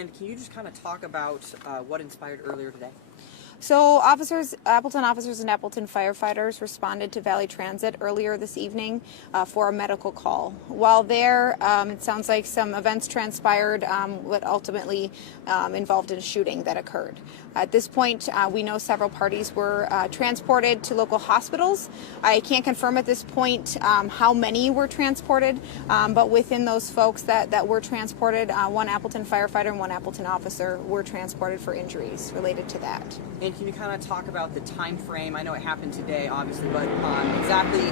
and can you just kind of talk about what inspired earlier today? So Appleton officers and Appleton firefighters responded to Valley Transit earlier this evening for a medical call. While there, it sounds like some events transpired what ultimately involved in a shooting that occurred. At this point, we know several parties were transported to local hospitals. I can't confirm at this point how many were transported, but within those folks that were transported, one Appleton firefighter and one Appleton officer were transported for injuries related to that. And can you kind of talk about the time frame? I know it happened today, obviously, but exactly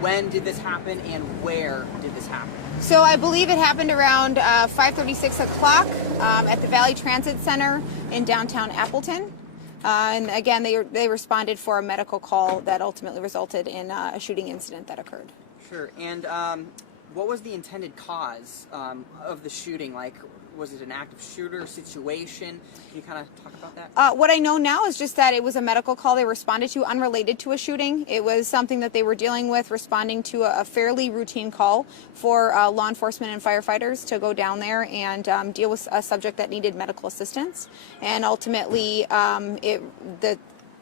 when did this happen and where did this happen? So I believe it happened around 5:30, 6 o'clock at the Valley Transit Center in downtown Appleton. And again, they responded for a medical call that ultimately resulted in a shooting incident that occurred. Sure. And what was the intended cause of the shooting? Like, was it an active shooter situation? Can you kind of talk about that? What I know now is just that it was a medical call they responded to unrelated to a shooting. It was something that they were dealing with, responding to a fairly routine call for law enforcement and firefighters to go down there and deal with a subject that needed medical assistance. And ultimately,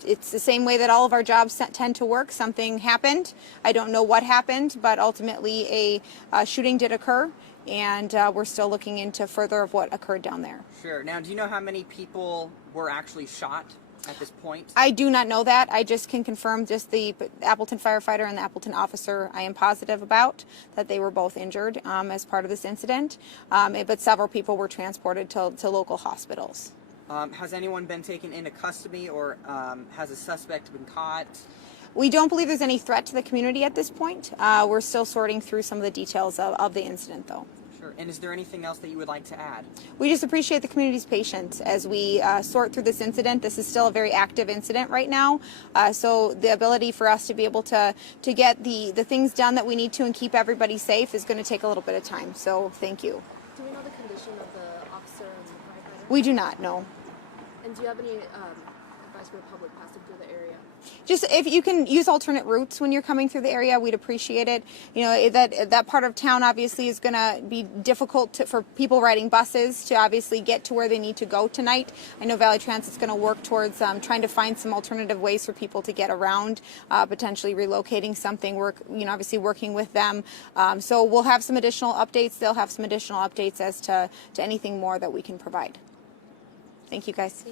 it's the same way that all of our jobs tend to work. Something happened. I don't know what happened, but ultimately a shooting did occur. And we're still looking into further of what occurred down there. Sure. Now, do you know how many people were actually shot at this point? I do not know that. I just can confirm just the Appleton firefighter and the Appleton officer I am positive about, that they were both injured as part of this incident. But several people were transported to local hospitals. Has anyone been taken into custody, or has a suspect been caught? We don't believe there's any threat to the community at this point. We're still sorting through some of the details of the incident, though. Sure. And is there anything else that you would like to add? We just appreciate the community's patience as we sort through this incident. This is still a very active incident right now. So the ability for us to be able to get the things done that we need to and keep everybody safe is going to take a little bit of time. So thank you. Do we know the condition of the officer and the firefighter? We do not know. And do you have any advice for the public passing through the area? Just if you can use alternate routes when you're coming through the area, we'd appreciate it. You know, that part of town obviously is going to be difficult for people riding buses to obviously get to where they need to go tonight. I know Valley Transit's going to work towards trying to find some alternative ways for people to get around, potentially relocating something. Obviously working with them. So we'll have some additional updates. They'll have some additional updates as to anything more that we can provide. Thank you, guys.